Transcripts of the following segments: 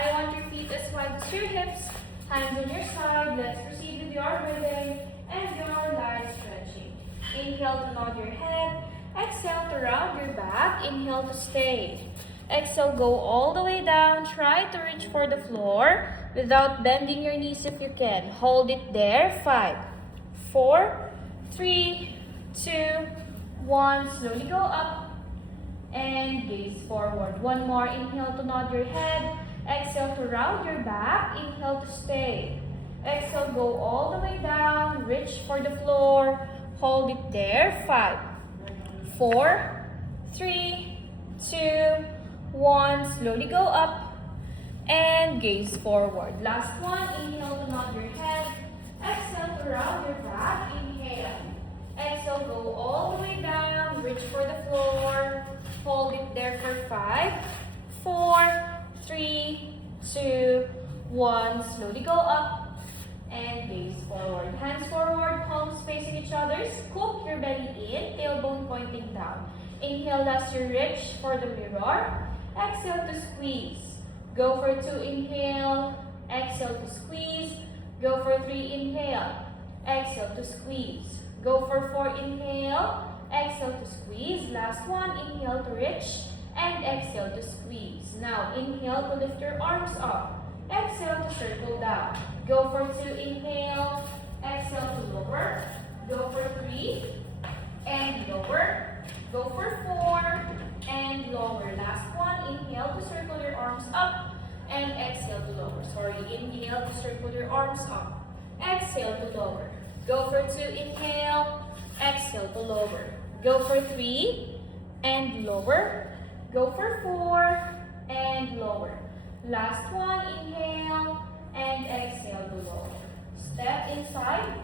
I want your feet as wide as your hips, hands on your side. Let's proceed with your breathing and your light stretching. Inhale to nod your head. Exhale to round your back. Inhale to stay. Exhale, go all the way down. Try to reach for the floor without bending your knees if you can. Hold it there. 5, 4, 3, 2, 1. Slowly go up and gaze forward. One more. Inhale to nod your head. Exhale to round your back. Inhale to stay. Exhale, go all the way down. Reach for the floor. Hold it there. 5, 4, 3, 2, 1. Slowly go up and gaze forward. Last one. Inhale to nod your head. Exhale to round your back. Inhale. Exhale, go all the way down. Reach for the floor. Hold it there for 5, 4, 3, 2, 1. Slowly go up and gaze forward. Hands forward, palms facing each other. Scoop your belly in, tailbone pointing down. Inhale as you reach for the mirror. Exhale to squeeze. Go for 2, inhale. Exhale to squeeze. Go for 3, inhale. Exhale to squeeze. Go for 4, inhale. Exhale to squeeze. Last one, inhale to reach. And exhale to squeeze. Now, inhale to lift your arms up. Exhale to circle down. Go for 2, inhale. Exhale to lower. Go for 3 and lower. Go for 4 and lower. Last one, inhale to circle your arms up and exhale to lower. Sorry, inhale to circle your arms up. Exhale to lower. Go for 2, inhale. Exhale to lower. Go for 3 and lower. Go for 4 and lower. Last one, inhale and exhale to lower. Step inside.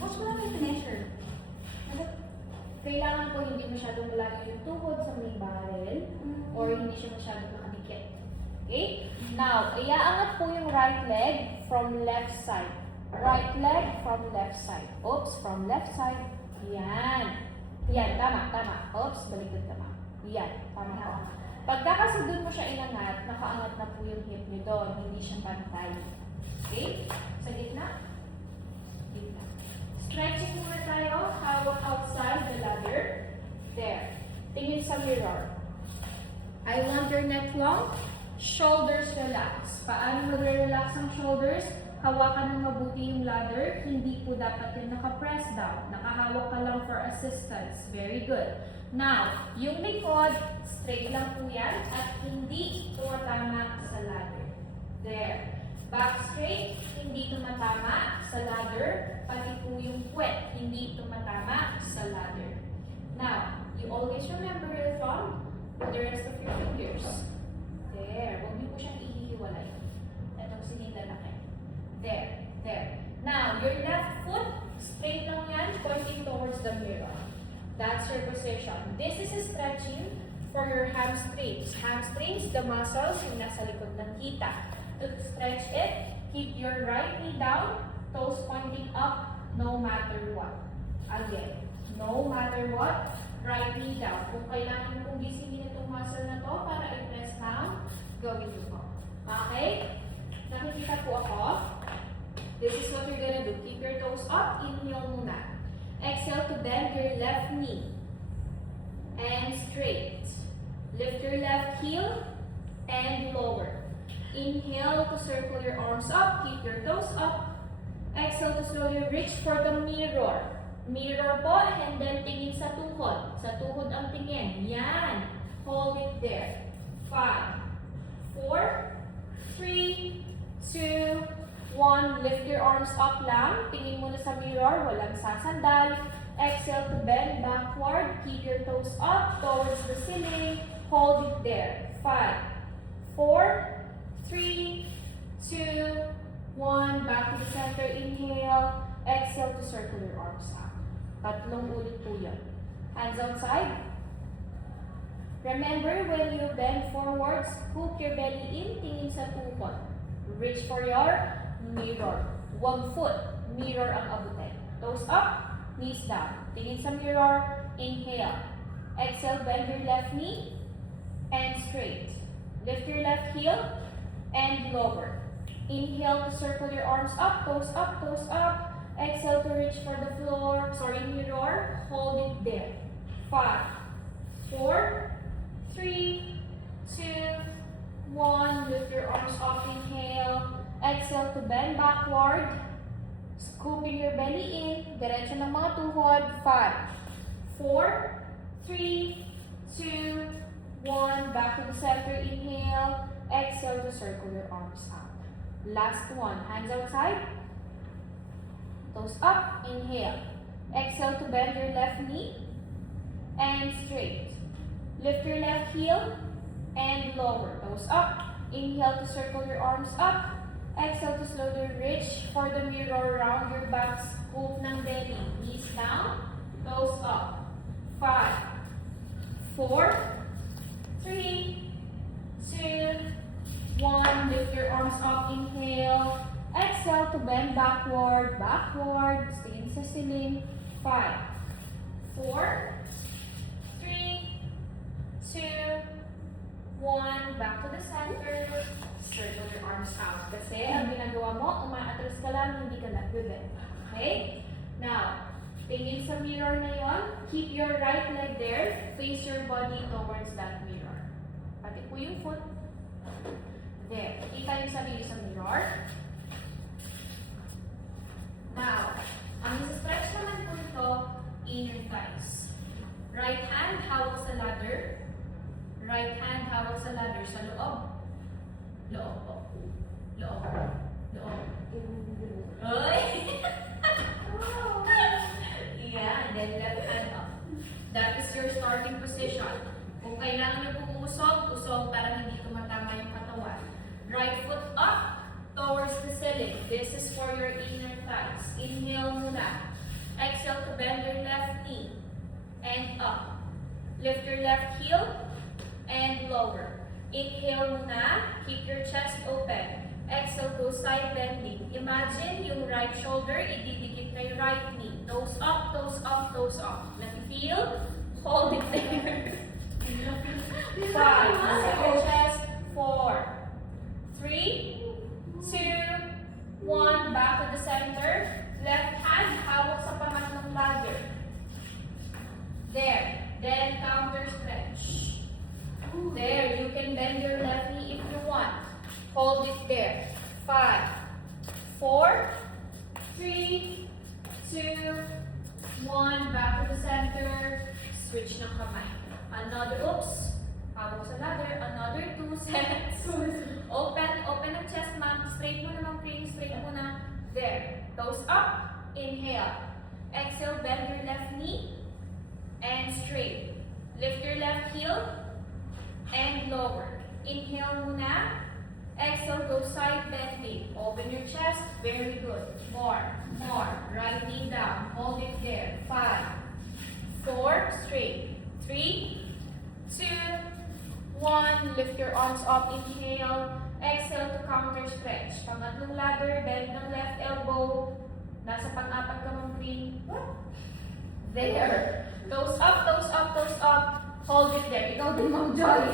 Mas wala may finisher. Kailangan po hindi masyadong malayo yung tuhod sa may barrel or hindi siya masyadong nakadikit. Okay? Now, iaangat po yung right leg from left side. Right leg from left side. Oops, from left side. Yan. Yan, tama, tama. Oops, baliktad tama. Yan, tama po. Pagka kasi doon mo siya inangat, nakaangat na po yung hip niyo doon. Hindi siya pantay. Okay? Sa gitna. Gitna. Stretching muna tayo. Hawak outside the ladder. There. Tingin sa mirror. I want your neck long. Shoulders relax. Paano mag-relax ang shoulders? Hawakan ng mabuti yung ladder. Hindi po dapat yung naka-press down. Nakahawak ka lang for assistance. Very good. Now, yung likod, straight lang po yan at hindi tumatama sa ladder. There. Back straight, hindi tumatama sa ladder. Pati po yung puwet, hindi tumatama sa ladder. Now, you always remember your thumb with the rest of your fingers. There. Huwag niyo po siyang ihihiwalay. Itong sinilalaki. There. There. Now, your left foot, straight lang yan, pointing towards the mirror. That's your position. This is a stretching for your hamstrings. Hamstrings, the muscles yung nasa likod ng kita. To stretch it, keep your right knee down, toes pointing up, no matter what. Again, no matter what, right knee down. Kung kailangan kong gisingin itong muscle na to para i-press down, gawin ko po. Okay? Nakikita po ako. This is what you're gonna do. Keep your toes up. Inhale muna. Exhale to bend your left knee. And straight. Lift your left heel and lower. Inhale to circle your arms up. Keep your toes up. Exhale to slowly reach for the mirror. Mirror po, and then tingin sa tuhod. Sa tuhod ang tingin. Yan. Hold it there. 5, 4, 3, 2, 1. Lift your arms up lang. Tingin muna sa mirror. Walang sasandal. Exhale to bend backward. Keep your toes up towards the ceiling. Hold it there. 5, 4, 3, 2, 1. Back to the center. Inhale. Exhale to circle your arms up. Tatlong ulit po yun. Hands outside. Remember, when you bend forward, scoop your belly in, tingin sa tuhod. Reach for your mirror. 1 foot, mirror ang abutin. Toes up, knees down. Tingin sa mirror, inhale. Exhale, bend your left knee, and straight. Lift your left heel and lower. Inhale to circle your arms up, toes up, toes up. Exhale to reach for the floor, sorry, mirror. Hold it there. 5, 4, 3, 2, 1. Lift your arms up, inhale. Exhale to bend backward. Scooping your belly in. Diretso ng mga tuhod. 5, 4, 3, 2, 1. Back to the center, inhale. Exhale to circle your arms out. Last one, hands outside. Toes up, inhale. Exhale to bend your left knee and straight. Lift your left heel and lower. Toes up. Inhale to circle your arms up. Exhale to slowly reach for the mirror. Round your back, scoop ng belly. Knees down, toes up. 5, 4, 3, 2, 1. Lift your arms up, inhale. Exhale to bend backward, backward. Stay sa ceiling. 5, 4, 3, 2, 1. Back to the center. Circle your arms out. Kasi ang ginagawa mo, umaatras ka lang, hindi ka nag-bend. Okay? Now, tingin sa mirror na yon. Keep your right leg there. Face your body towards that mirror. Pati po yung foot. There. Kita yung sarili sa mirror. Now, ang isa-stretch naman po ito, inner thighs. Right hand, hawak sa ladder. Right hand, hawak sa ladder sa loob. Loob po. Loob. Loob. Oy! Yeah, then left hand up. That is your starting position. Kung kailangan nyo po umusog, usog para hindi tumatama yung katawan. Right foot up towards the ceiling. This is for your inner thighs. Inhale muna. Exhale to bend your left knee and up. Lift your left heel and lower. Inhale muna. Keep your chest open. Exhale, go side bending. Imagine yung right shoulder ididikit kay right knee. Toes up, toes up, toes up. Let me feel. Hold it there. 5. Set your chest. 4, 3, 2, 1. Back to the center. Left hand, hawak sa pangatlong ladder. There. Then counter stretch. There. You can bend your left knee if you want. Hold it there. 5, 4, 3, 2, 1. Back to the center. Switch ng kamay. Another, oops. Hawak sa ladder. Another 2 sets. Open ang chest, ma'am. Straight mo naman, cream. Straight mo na. There. Toes up. Inhale. Exhale, bend your left knee. And straight. Lift your left heel. And lower. Inhale muna. Exhale, go side bending. Open your chest. Very good. More. Right knee down. Hold it there. 5, 4, straight. 3, 2, 1. Lift your arms up. Inhale. Exhale to counter stretch. Pangatlong ladder. Bend ng left elbow. Nasa pang-apat ka mong green. There. Toes up, toes up, toes up. Hold it there. Ikaw din, Ma'am Joy.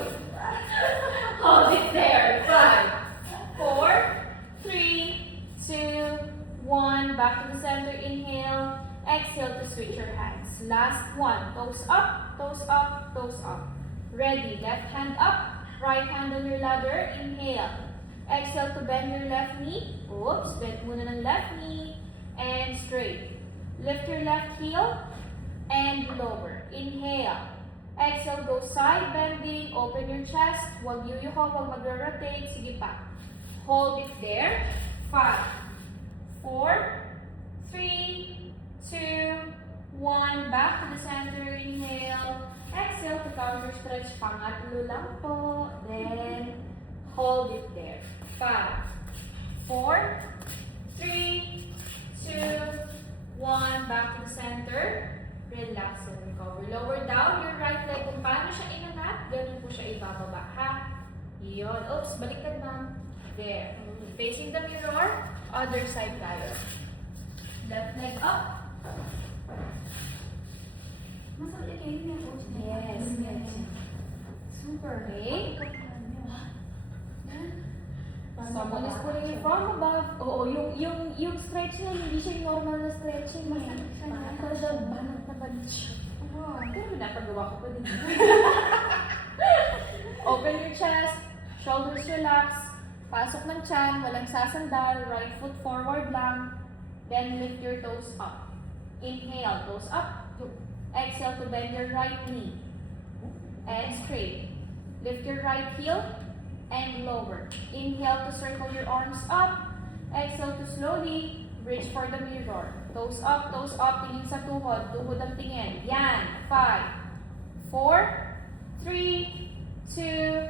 Hold it there. 5, 4, 3, 2, 1. Back to the center. Inhale. Exhale to switch your hands. Last one. Toes up, toes up, toes up. Ready. Left hand up. Right hand on your ladder. Inhale. Exhale to bend your left knee. Oops. Bend muna ng left knee. And straight. Lift your left heel. And lower. Inhale. Exhale, go side bending. Open your chest. Huwag yuyuko, huwag mag-rotate. Sige pa. Hold it there. 5, 4, 3, 2, 1. Back to the center. Inhale. Exhale to counter stretch. Pangatlo lang po. Then, hold it there. 5, 4, 3, 2, 1. Back to the center. Relax and recover. Lower down your right leg. Kung paano siya inangat, ganun po siya ibababa, ha? Yun. Oops, baliktad ma'am. There. Facing the mirror, other side tayo. Left leg up. Masakit kayo niya, coach. Yes. Super. Okay. Someone is pulling you from above. Oo, yung stretch na, hindi siya yung normal na stretching. Masakit siya na. Banang na ba siya? Pero pinapagawa ko pa din. Open your chest, shoulders relax, pasok ng chan, walang sasandal, right foot forward lang. Then lift your toes up. Inhale, toes up. Exhale to bend your right knee. And straight. Lift your right heel and lower. Inhale to circle your arms up. Exhale to slowly reach for the mirror. Toes up, tingin sa tuhod. Tuhod ang tingin. Yan. 5, 4, 3, 2,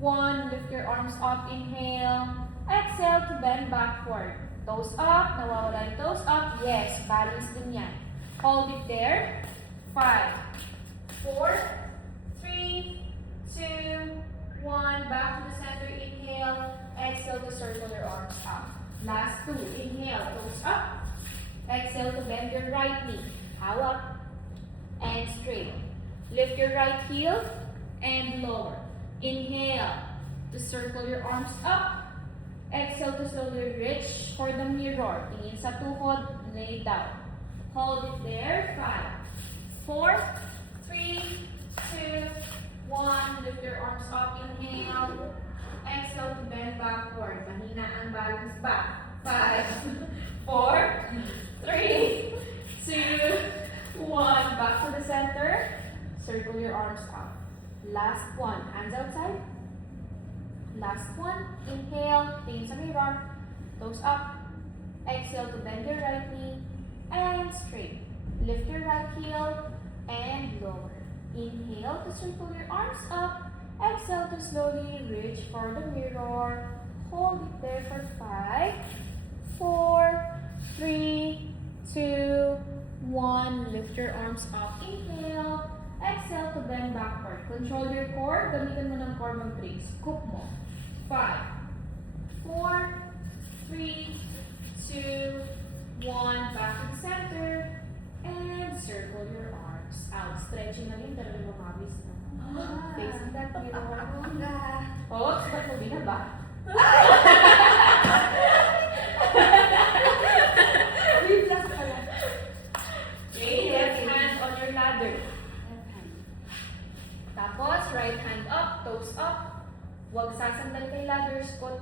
1. Lift your arms up. Inhale. Exhale to bend backward. Toes up. Nawawala yung toes up. Yes. Balance din yan. Hold it there. 5, 4, 3, 2, 1. Back to the center. Inhale. Exhale to circle your arms up. Last 2. Inhale. Toes up. Exhale to bend your right knee. Hawak. And straight. Lift your right heel and lower. Inhale to circle your arms up. Exhale to slowly reach for the mirror. Tingin sa tuhod, lay down. Hold it there. 5, 4, 3, 2, 1. Lift your arms up. Inhale. Exhale to bend backward. Mahina ang balance back. 5, 4, 3, 2, 1. Back to the center. Circle your arms up. Last one. Hands outside. Last one. Inhale. Tingin sa mirror. Toes up. Exhale to bend your right knee. And straight. Lift your right heel. And lower. Inhale to circle your arms up. Exhale to slowly reach for the mirror. Hold it there for 5, 4, 3, 2, 1. Lift your arms up. Inhale. Exhale to bend backward. Control your core. Gamitan mo ng core mag-brace. Scoop mo. 5, 4, 3, 2, 1. Back to the center. And circle your arms out. Stretching na rin. Talagang lumabis na. Facing that mirror. Oops, ba't mo binaba? Okay, left hand on your ladder. Tapos, right hand up, toes up. Huwag sasandal kay ladder, squat.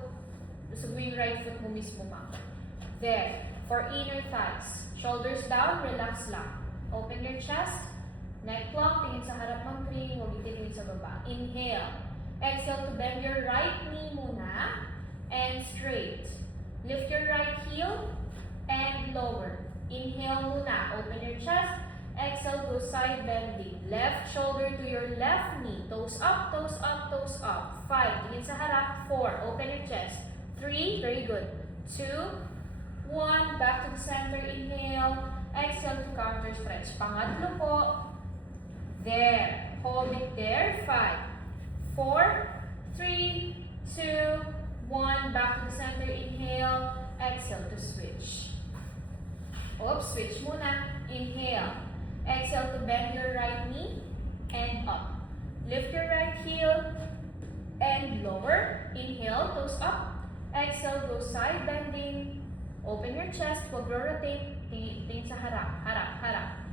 Lusog mo yung right foot mo mismo, ma. There. For inner thighs. Shoulders down, relax lang. Open your chest. Neck long, tingin sa harap ng tree. Huwag itingin sa baba. Inhale. Exhale to bend your right knee muna. And straight. Lift your right heel. And lower. Inhale muna. Open your chest. Exhale, go side bending. Left shoulder to your left knee. Toes up, toes up, toes up. 5. Tingin sa harap. 4. Open your chest. 3. Very good. 2. 1. Back to the center. Inhale. Exhale to counter stretch. Pangatlo po. There. Hold it there. 5, 4, 3, 2, 1. Back to the center. Inhale. Exhale to switch. Oops, switch muna. Inhale. Exhale to bend your right knee and up. Lift your right heel and lower. Inhale, toes up. Exhale, go side bending. Open your chest. Huwag rotate. Tingin sa harap. Harap, harap.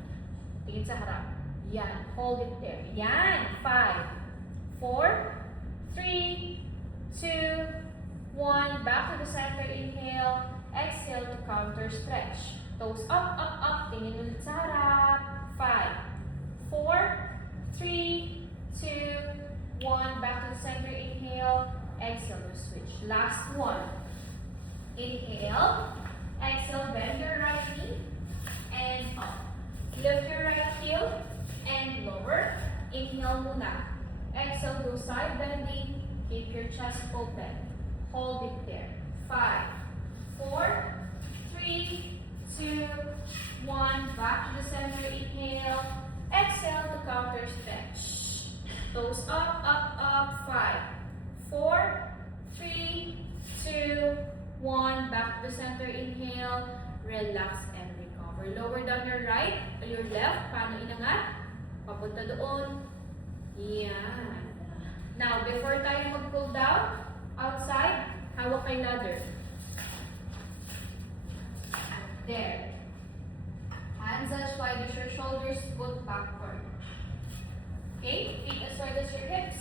Tingin sa harap. Yan. Hold it there. Yan. 5, 4, 3, 2, 1. Back to the center. Inhale. Exhale to counter stretch. Toes up, up, up. Tingin ulit sa harap. 5, 4, 3, 2, 1. Back to the center. Inhale. Exhale to switch. Last one. Inhale. Exhale. Bend your right knee. And up. Lift your right heel. And lower. Inhale muna. Exhale. Go side bending. Keep your chest open. Hold it there. 5, 4, 3, 2, 1. Back to the center. Inhale. Exhale to counter stretch. Toes up, up, up. 5, 4, 3, 2, 1. Back to the center. Inhale. Relax and recover. Lower down your right, your left. Paano inangat? Papunta doon. Yan. Now, before tayo mag-cool down, outside. butterfly ladder. There. Hands as wide as your shoulders, foot backward. Okay? Feet as wide as your hips.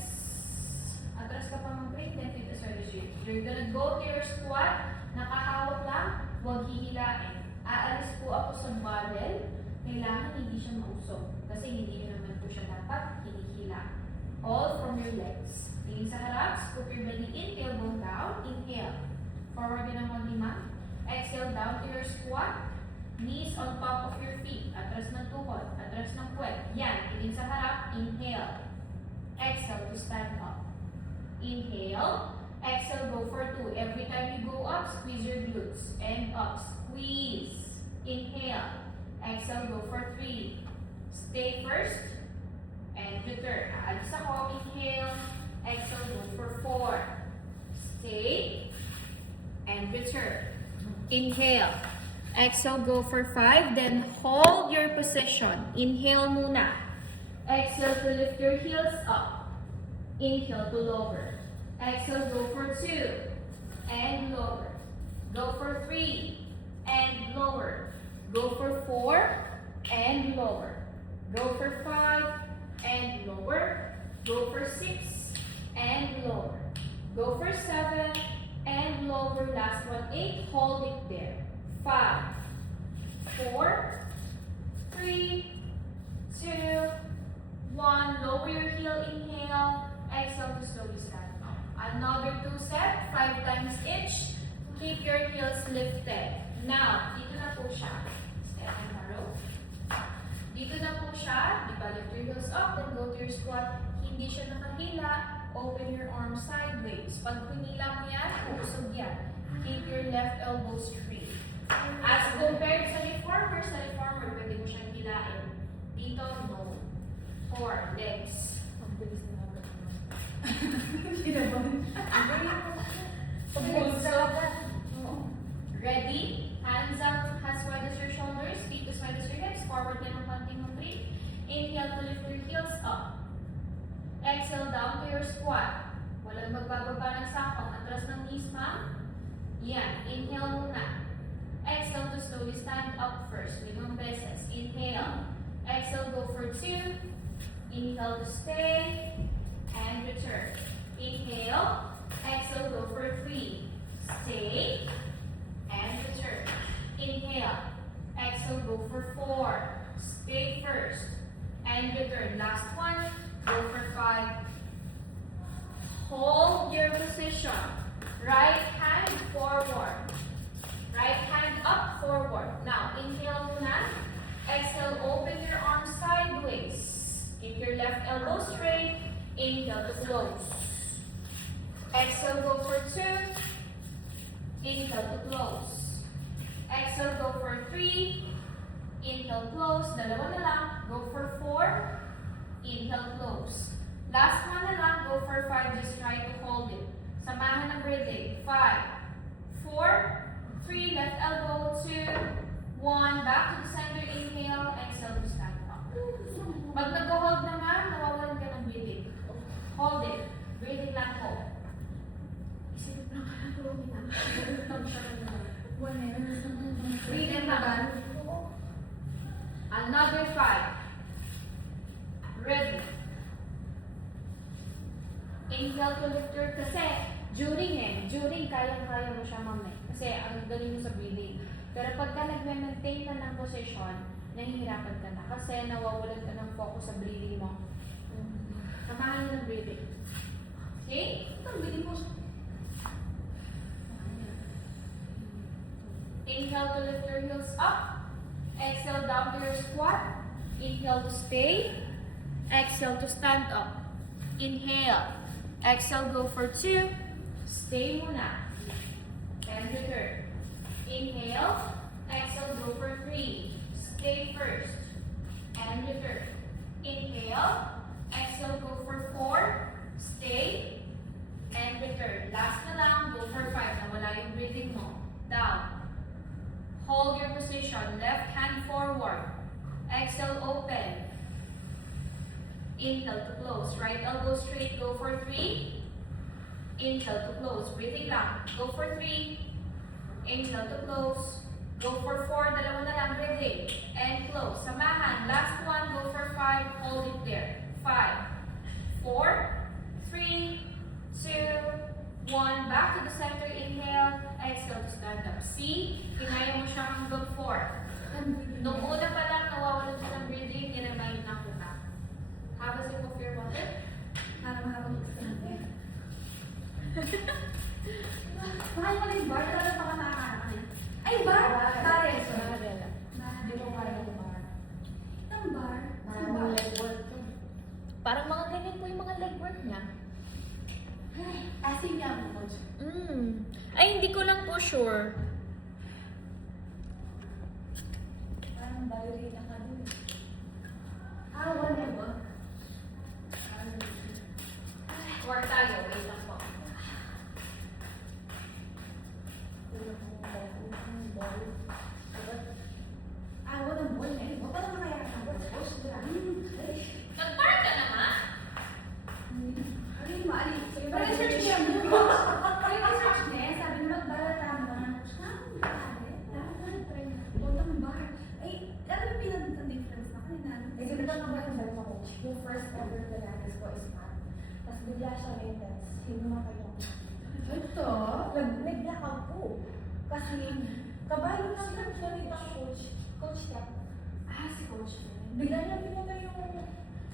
Atras ka pa mag-break, then feet as wide as your hips. You're gonna go to your squat. Nakahawak lang, huwag hihilain. Aalis po ako sa barbell. Kailangan hindi siya mausok. Kasi hindi nyo naman po siya dapat hinihila. All from your legs. Tingin sa harap, scoop your belly in, tailbone down. Inhale. Forward din ang konti ma. Exhale down to your squat. Knees on top of your feet. Atras ng tuhod. Atras ng puwet. Yan. Tingin sa harap. Inhale. Exhale to stand up. Inhale. Exhale, go for 2. Every time you go up, squeeze your glutes. And up. Squeeze. Inhale. Exhale, go for 3. Stay first. And return. Aalis ako. Inhale. Exhale, go for 4. Stay. And return. Inhale. Exhale, go for 5. Then hold your position. Inhale muna. Exhale to lift your heels up. Inhale to lower. Exhale, go for 2. And lower. Go for 3. And lower. Go for 4. And lower. Go for 5. And lower. Go for 6. And lower. Go for 7. And lower. Last one, 8. Hold it there. 5, 4, 3, 2, 1. Lower your heel. Inhale. Exhale to slowly stand up. Another 2 sets. 5 times each. Keep your heels lifted. Now, dito na po siya. Step and narrow. Dito na po siya. Di ba, lift your heels up, then go to your squat. Hindi siya nakahila. Open your arms sideways. Pag pinila mo yan, uusog yan. Keep your left elbow straight. As compared sa reformer, pwede mo siyang hilain. Dito, no. 4 legs. Ang bilis na naman. Ready? Hands up, as wide as your shoulders, feet as wide as your hips, forward din ang konting mag-breathe. Inhale to lift your heels up. Exhale down to your squat. Walang magbababa ng sakong. Atras ng knees, ma'am. Yan. Inhale muna. Exhale to slowly stand up first. 5 beses. Inhale. Exhale, go for 2. Inhale to stay. And return. Inhale. Exhale, go for 3. Stay. And return. Inhale. Exhale, go for 4. Stay first. And return. Last one. Go for 5. Hold your position. Right hand forward. Right hand up, forward. Now, inhale muna. Exhale, open your arms sideways. Keep your left elbow straight. Inhale to close. Exhale, go for 2. Inhale to close. Exhale, go for 3. Inhale, close. Dalawa na lang. Go for 4. Inhale, close. Last one na lang. Go for 5. Just try to hold it. Samahan ng breathing. 5, 4, 3, left elbow, 2, 1. Back to the center. Inhale. Exhale to stand up. Pag nag-hold naman, nawawalan ka ng breathing. Hold it. Breathing lang hold. Isipin lang ka na tulungin na. Breathing naman. Another 5. Ready. Inhale to lift your, kasi during kaya-kaya mo siya mamay. Kasi ang galing mo sa breathing. Pero pagka nag-maintain na ng position, nahihirapan ka na. Kasi nawawalan ka ng focus sa breathing mo. Samahan mo ng breathing. Okay? Ang breathing mo. Inhale to lift your heels up. Exhale down to your squat. Inhale to stay. Exhale to stand up. Inhale. Exhale, go for 2. Stay muna. And return. Inhale. Exhale, go for 3. Stay first. And return. Inhale. Exhale, go for 4. Stay. And return. Last na lang, go for 5. Nawala yung breathing mo. Down. Hold your position. Left hand forward. Exhale, open. Inhale to close. Right elbow straight. Go for 3. Inhale to close. Breathing lang. Go for 3. Inhale to close. Go for 4. Dalawa na lang. Breathing. And close. Samahan. Last one. Go for 5. Hold it there. 5, 4, 3, 2, 1. Back to the center. Inhale. Exhale to stand up. See? Kinaya mo siya hanggang 4. Nung una pa lang, nawawalan siya ng breathing. Niremind na kita. Have a sip of your water. Mahal mo rin bar, talaga baka nakakarakan. Ay, bar? Barrel, sorry. Hindi ko kaya yung bar. Ang bar? Parang leg work to. Parang mga ganyan po yung mga leg work niya. Asin niya mo, coach. Ay, hindi ko lang po sure. Parang ballerina ka dun. Wala ba? Work tayo. Wait lang po. Walang ball na yun. Huwag pa naman kaya ka ball. Coach, Nag-park ka naman? Alin mo, alin? Pa-research niya mo. Pa-research niya. Sabi mo, magbara tama. Puntang bar. Ay, alam mo pinag-ang difference na kanina. Eh, ganito na ba yung dalawa coach? Yung first ever Pilates ko is mat. Tapos bigla siyang intense. Hinumatay ako. Ito? Nag-blackout ko. Kasi, kabalo lang lang siya nito coach. Coach Step. Si coach. Bigla niya pinatay yung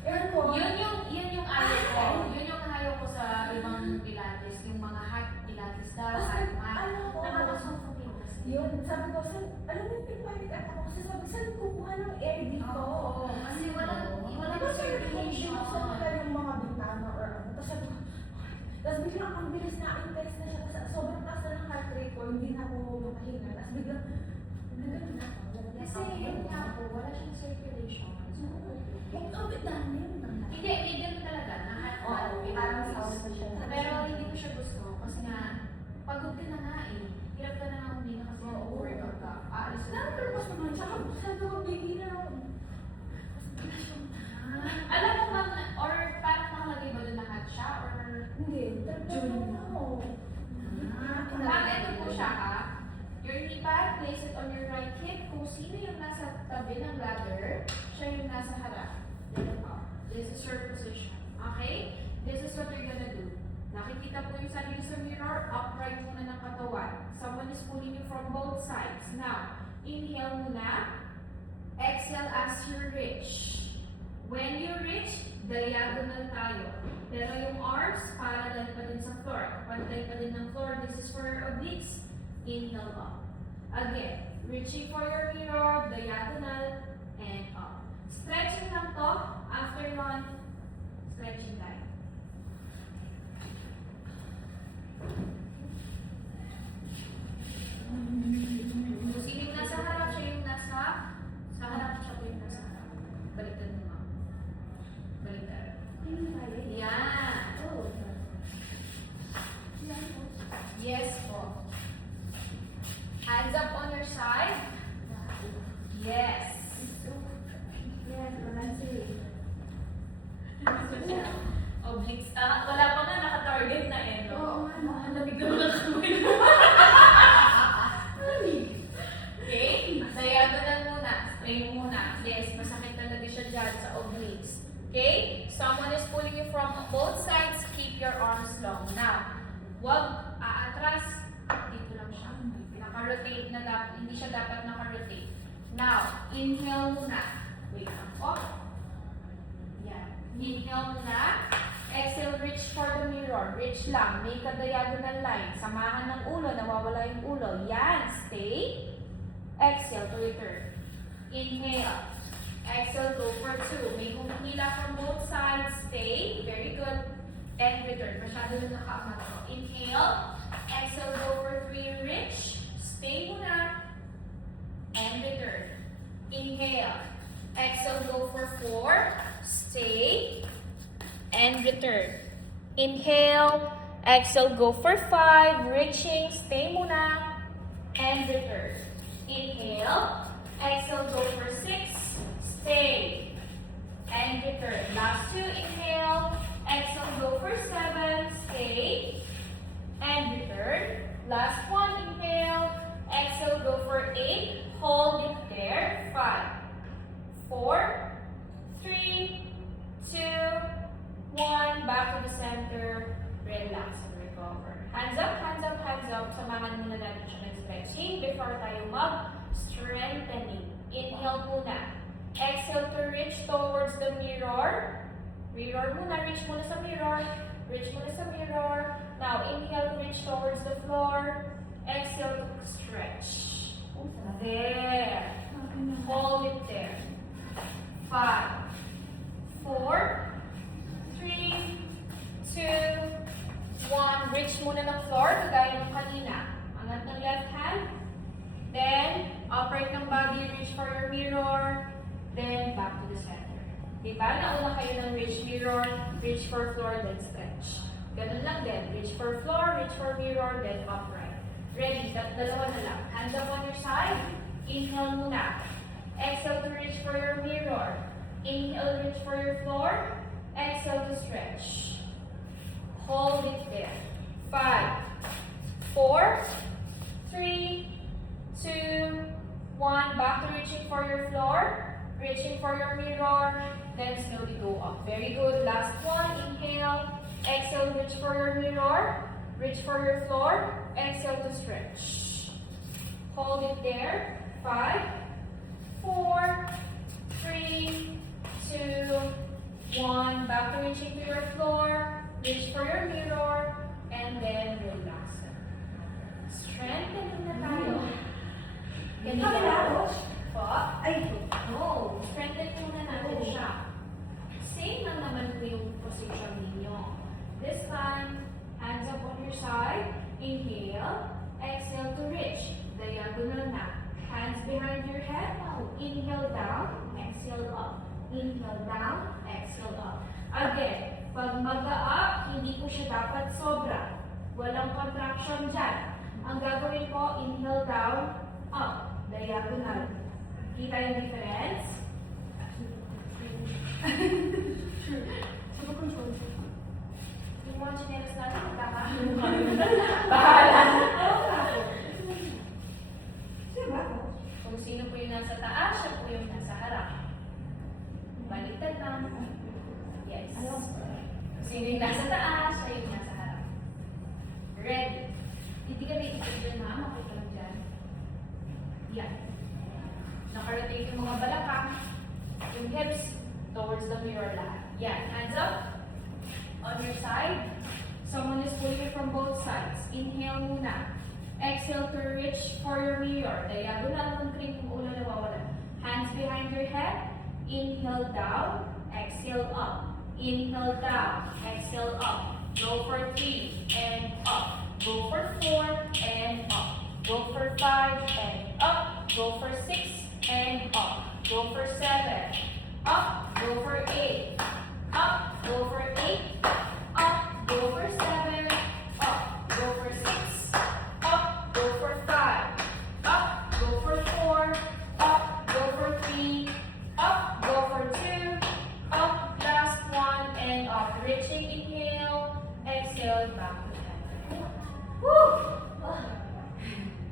aircon. Yun yung ayaw ko. Yun yung ayaw ko sa ibang pilates. Yung mga hard pilates daw, Tapos, hard mat. ano ko, Nakakasuffocate kasi. yun, sabi ko, alam mo yung pinapanic ako kasi sabi, saan kukuha ng air dito? Oo. Kasi walang Diba sir, kung circulation. binuksan nila yung mga bintana or ano, tapos sabi ko, tapos biglang ang bilis na, intense na siya, kasi sobrang taas na ng heart rate ko, hindi na ako makahinga, tapos biglang, nagano na ako, Kasi yun nga po, wala siyang circulation. Ang kapit namin. Hindi, may ganun talaga. Na hard mat. Oo, may parang balance. sound na siya. Pero hindi ko siya gusto kasi nga, pagod ka na nga eh. Hirap ka na nga huminga kasi nag-workout ka. Aalis na. Nakapurpose naman, tsaka sabi ko, bigyan na ako. Alam mo ma'am, or parang nakalagay ba doon na hot siya? Or Hindi, June na ako. Ma'am, ito po siya ha. Your knee pad, place it on your right hip. Kung sino yung nasa tabi ng ladder, siya yung nasa harap. Then up. This is your position. Okay? This is what you're gonna do. Nakikita po yung sarili sa mirror, upright muna ng katawan. Someone is pulling you from both sides. Now, inhale muna. Exhale as you reach. When you reach, diagonal tayo. Pero yung arms, parallel pa din sa floor. Pantay pa din ng floor. This is for your obliques. Inhale up. Again, reaching for your mirror, diagonal, and up. Stretching lang to. After one, stretching tayo. Kung sino yung nasa harap, siya yung nasa harap, siya po yung nasa harap. Baliktad mo ma'am. Baliktad. Yan. Yes po. Hands up on your side. Yes. Obliques. Wala pa nga naka-target na eh, no? Oo nga, no. Lamig na mga kamay. Okay? Diagonal muna. Straight muna. Yes, masakit talaga siya dyan sa obliques. Okay? Someone is pulling you from both sides. Keep your arms long. Now, wag aatras. Dito lang siya. Naka-rotate na dapat. Hindi siya dapat naka-rotate. Now, inhale muna. Wait lang po. Yan. Inhale muna. Exhale, reach for the mirror. Reach lang. Make a diagonal line. Samahan ng ulo. Nawawala yung ulo. Yan. Stay. Exhale to return. Inhale. Exhale, go for 2. May humihila from both sides. Stay. Very good. And return. Masyado na nakaangat ko. Inhale. Exhale, go for 3. Reach. Stay muna. And return. Inhale. Exhale, go for 4. Stay. And return. Inhale. Exhale, go for 5. Reaching. Stay muna. And return. Inhale. Exhale, go for 6. Stay. And return. Last 2. Inhale. Exhale, go for 7. Stay. Last one, inhale. Exhale, go for 8. Hold it there. 5, 4, 3, 2, 1. Back to the center. Relax and recover. Hands up, hands up, hands up. Samahan muna natin siya ng stretching before tayo mag-strengthening. Inhale muna. Exhale to reach towards the mirror. Mirror muna. Reach muna sa mirror. Reach muna sa mirror. Now, inhale, reach towards the floor. Exhale to stretch. There. Hold it there. 5, 4, 3, 2, 1. Reach muna ng floor, kagaya ng kanina. Angat ng left hand. Then, upright ng body, reach for your mirror. Then, back to the center. Diba? Nauna kayo ng reach mirror, reach for floor, then stretch. Ganun lang din. Reach for floor, reach for mirror, then upright. Ready? Dalawa na lang. Hands up on your side. Inhale muna. Exhale to reach for your mirror. Inhale, reach for your floor. Exhale to stretch. Hold it there. 5, 4, 3, 2, 1. Back to reaching for your floor. Reaching for your mirror. Then slowly go up. Very good. Last one. Inhale. Exhale, reach for your mirror. Reach for your floor. Exhale to stretch. Hold it there. 5, 4, 3, 2, 1. Back to reaching to your floor. Reach for your mirror. And then relax. Strengthening na tayo. Kabila. Po? Ay, No. Strengthen muna natin siya. Same lang naman po yung position ninyo. This time, hands up on your side. Inhale. Exhale to reach. Diagonal na. Hands behind your head. Inhale down. Exhale up. Inhale down. Exhale up. Again, pag mag-up, hindi po siya dapat sobra. Walang contraction dyan. Ang gagawin ko, inhale down, up. Diagonal. Kita yung difference? Yung mga chinelas natin, magkakaroon. Bahala. Kung sino po yung nasa taas, siya po yung nasa harap. Baliktad lang. Yes. Kung sino yung nasa taas, siya yung nasa harap. Ready. Hindi ka naiikot dyan, ma'am. Okay ka lang dyan. Yan. Nakarating yung mga balakang. Yung hips towards the mirror lahat. Yan. Hands up. On your side. Someone is pulling it from both sides. Inhale muna. Exhale to reach for your mirror. Diagonal ng drink kung ulo nawawala. Hands behind your head. Inhale down. Exhale up. Inhale down. Exhale up. Go for 3 and up. Go for 4 and up. Go for 5 and up. Go for 6 and up. Go for 7. Up. Go for 8. Up. Go for 8. Up. Go for 7. Up. Go for 6. Up. Go for 5. Up. Go for 4. Up. Go for 3. Up. Go for 2. Up. Last one and up. Reaching. Inhale. Exhale. Back to center. Woo!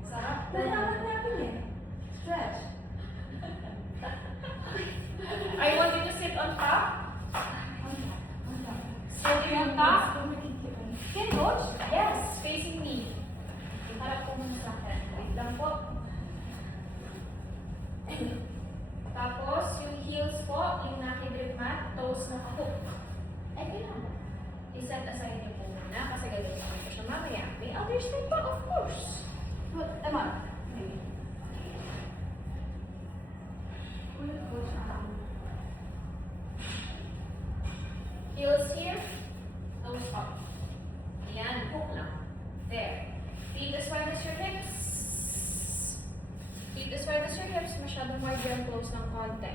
Sarap. Nalaman natin eh. Stretch. I want you to sit on top. Sit on top. Can coach? Yes, facing me. Iharap ko muna sa akin. Wait lang po. Tapos, yung heels po, yung nakidrip mat, toes nakahook. Ay, kailangan. I-set aside niyo po muna kasi gagawin ko siya mamaya. May other step pa, of course. But, Emma. Heels here, toes up. Ayan, hook lang. There. Feet as wide as your hips. Feet as wide as your hips. Masyadong wide yung close ng konti.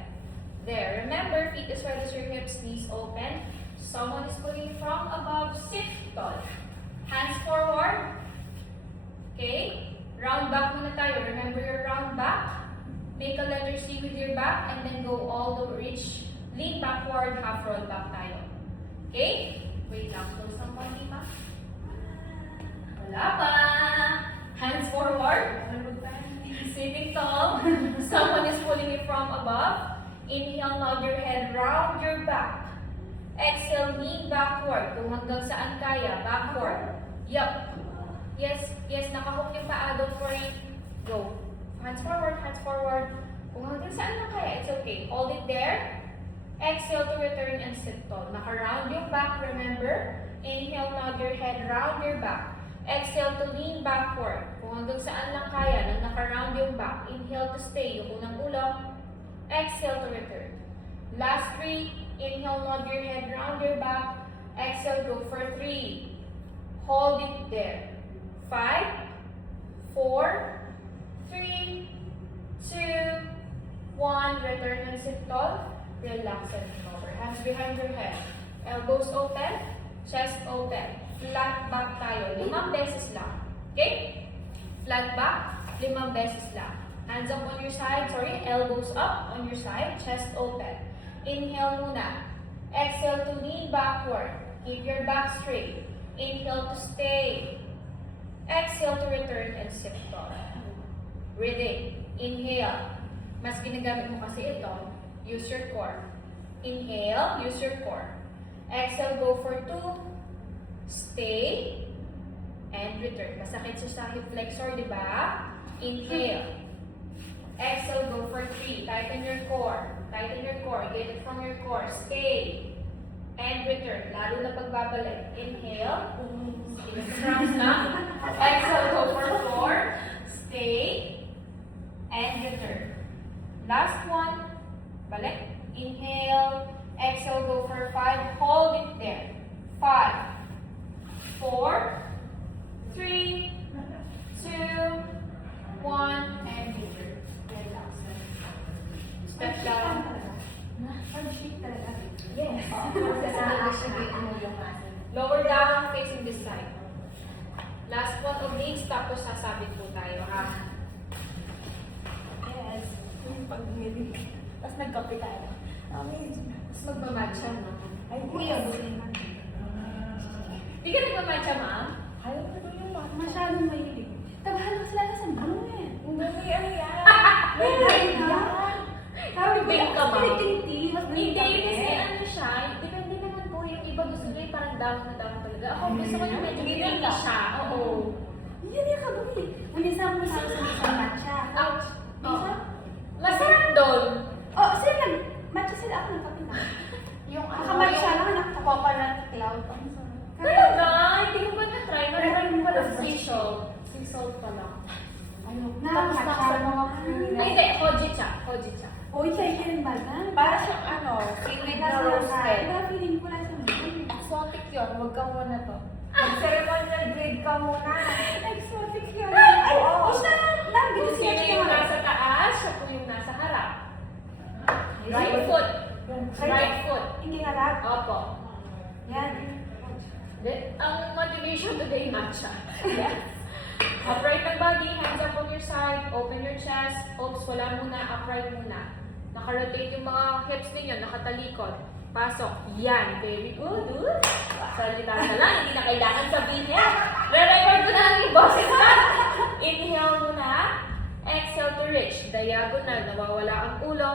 There. Remember, feet as wide as your hips, knees open. Someone is pulling from above, sit tall. Hands forward. Okay? Round back muna tayo. Remember your round back. Make a letter C with your back and then go all the reach. Lean backward, half roll back tayo. Okay? Wait lang. Close ng konti pa. Wala pa. Inhale, nod your head, round your back. Exhale, lean backward. Kung hanggang saan kaya, backward. Yup. Yes, yes, nakahook yung paa, don't worry. Go. Hands forward, hands forward. Kung hanggang saan lang kaya, it's okay. Hold it there. Exhale to return and sit tall. Naka-round yung back, remember? Inhale, nod your head, round your back. Exhale to lean backward. Kung hanggang saan lang kaya, nang naka-round yung back. Inhale to stay, yung unang ulo. Exhale to return. Last 3. Inhale, nod your head, round your back. Exhale, go for 3. Hold it there. 5, 4, 3, 2, 1. Return and sit tall. Relax and over. Hands behind your head. Elbows open. Chest open. Flat back tayo. 5 beses lang. Okay? Flat back. 5 beses lang. Hands up on your side. Sorry. Elbows up on your side. Chest open. Inhale muna. Exhale to lean backward. Keep your back straight. Inhale to stay. Exhale to return and sit tall. Breathing. Inhale. Mas ginagamit mo kasi ito. Use your core. Inhale. Use your core. Exhale. Go for 2. Stay. And return. Masakit sa hip flexor, di ba? Inhale. Exhale. Go for 3. Tighten your core. Tighten your core. Get it from your core. Stay. And return. Lalo na pagbabalik. Inhale. Rounds lang. Exhale. Go for 4. Stay. And return. Last one. Balik. Inhale. Exhale. Go for 5. Hold it there. 5, 4, 3, 2, 1, and return. Relax. Step down. Pag-shake talaga. Yes. Lower down, facing this side. Last one, obliques, tapos sasabit po tayo, ha? Yes. Yung pag-milig. Tapos nagkape tayo. Amazing. Tapos magmamatcha, no? Ay, kuya, busin na. Di ka nagmamatcha, ma'am? Ayaw ko doon yung mga. Masyadong mahilig. Tabahan ko sila sa ano eh. Hindi, ano yan? May Ay, yan. Sabi bake ka, ma'am? Tea, mas Hindi, mahilig kasi kape. ano siya, depende naman po yung iba gusto nila yung parang down na down talaga. Ako gusto ko yung medyo Hindi green lang. siya. Oo. Yan yung kabuli. Minsan mo sa isang matcha. Ouch. Minsan? Masarap doon. Oh, sila matcha sila ako nagkape na. Yung Nakamatcha lang anak ko. coconut cloud. Ang sarap. Talaga? Hindi ko pa na-try. Marami ko pala sea salt. Sea salt pa lang. Ayun. Tapos Tapos matcha. sa mga Ay, hindi. Hojicha. Hojicha. Uy, siya yun ba na? Para siyang ano, seaweed na roasted. Diba feeling ko lang sa mga. Exotic yun. Huwag ka muna to. Mag-ceremonial grade ka muna. Exotic yun. Ay, Oo. siya lang. Kung sino yung nasa taas, siya po yung nasa harap. Right foot. Right foot. Hindi harap. Opo. Yan. Ang motivation today, matcha. Yes. Upright ng body, hands up on your side, open your chest. Oops, wala muna, upright muna. Naka-rotate yung mga hips ninyo, nakatalikod. Pasok. Yan. Very good. Salita na lang, hindi na kailangan sabihin yan. Re-record ko na lang yung boses ha. Inhale muna. Exhale to reach. Diagonal. Nawawala ang ulo.